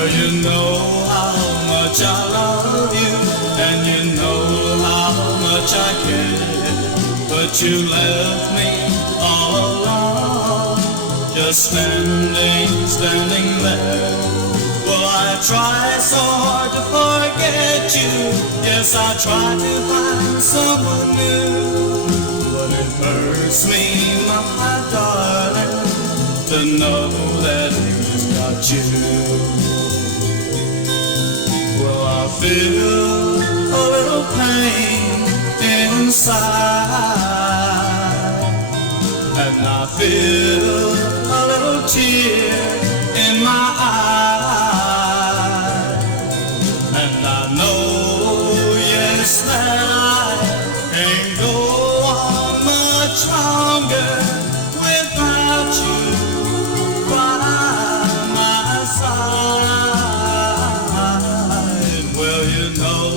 Well, you know how much I love you, and you know how much I care. But you left me all alone, just standing there. Well, I try so hard to forget you. Yes, I try to find someone new. But it hurts me, my darling, to know that he's got you. Well, I feel a little pain inside, and I feel a little tear in my eye, and I know, yes, that I can't go on much longer without you by my side. Well, you know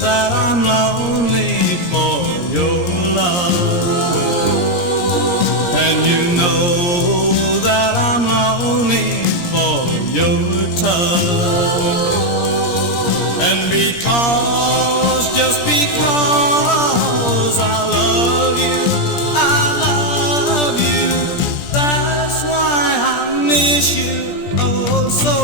that I'm lonely for your love, and you know that I'm lonely for your touch. And because, just because I love you, that's why I miss you oh so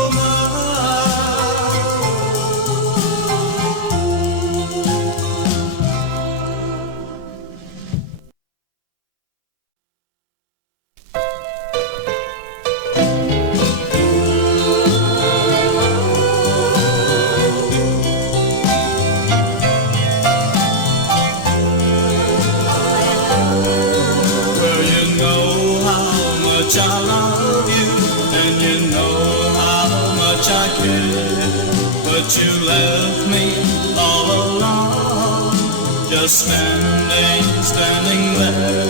I love you, and you know how much I care. But you left me all alone, just standing there.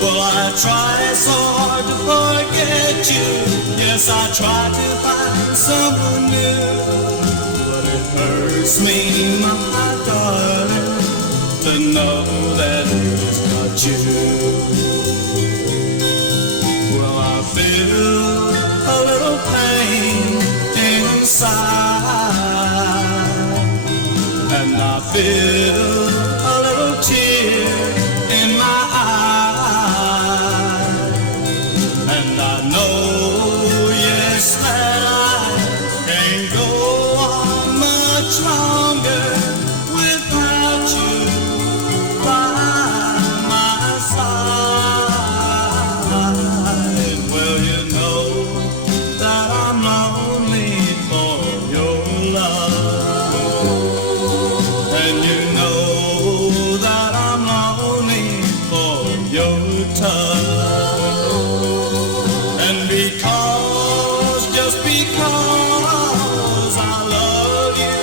Well, I try so hard to forget you. Yes, I try to find someone new. But it hurts me, my darling, to know that he's got you. Feel a little pain inside, and I feel a little tear in my eye, and I know, yes, that I can't go on much longer without you by my side. And because, just because I love you,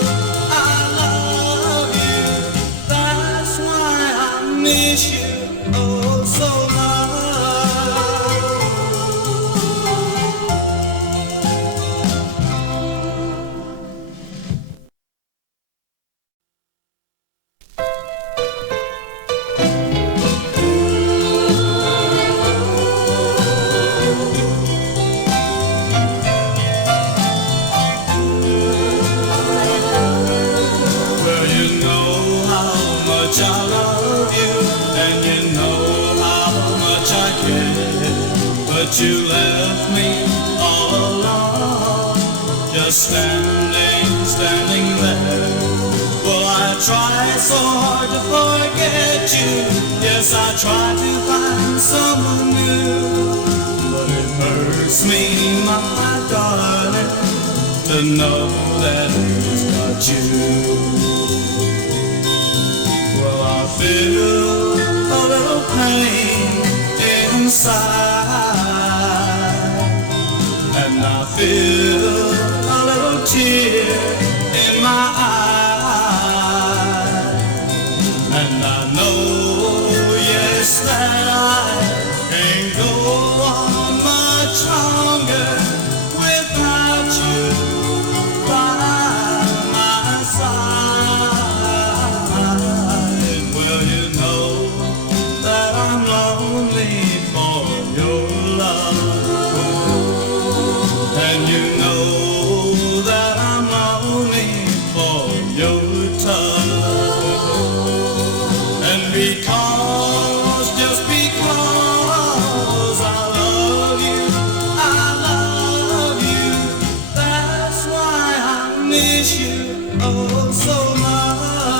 that's why I miss you oh so I love you, and you know how much I care. But you left me all alone, just standing there. Well, I try so hard to forget you. Yes, I try to find someone new. But it hurts me, my darling, to know that he's got you. Well, I feel a little pain inside, and I feel a little tear in my eye, and I know, yes, that I can't go on much longer without you by my side. Well, you know that I'm lonely for your love, and you know Because, just because I love you, that's why I miss you oh so much.